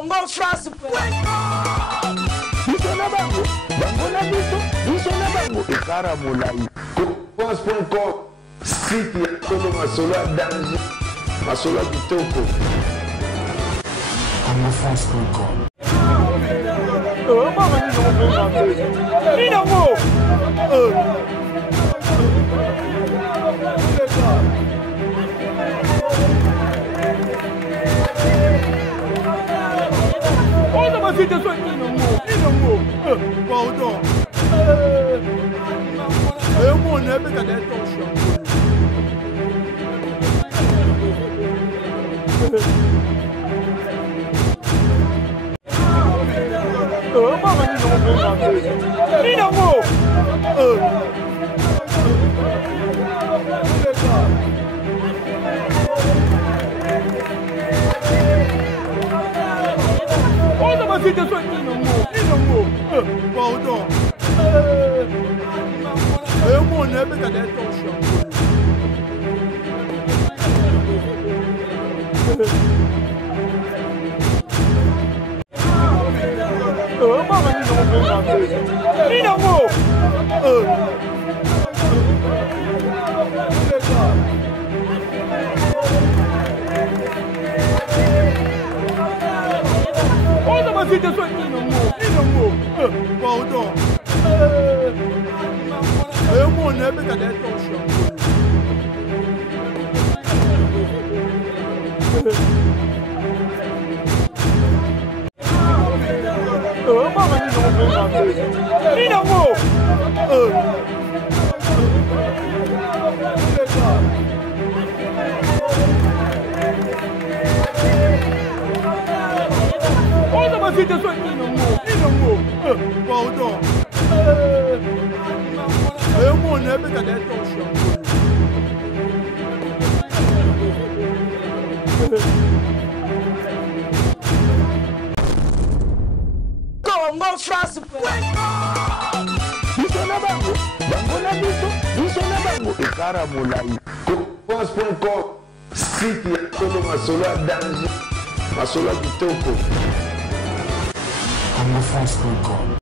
Congo France. Biso na bango, bango na biso na bango. Ekara molai. France.com, site ya Tolo Masolo ya danger, Masolo ya kitoko. Congo France.com. Congo France. Biso na bango, bango na biso na bango. Ekara molai. France.com, site ya Tolo Masolo ya danger, Masolo ya kitoko. Congo France.com.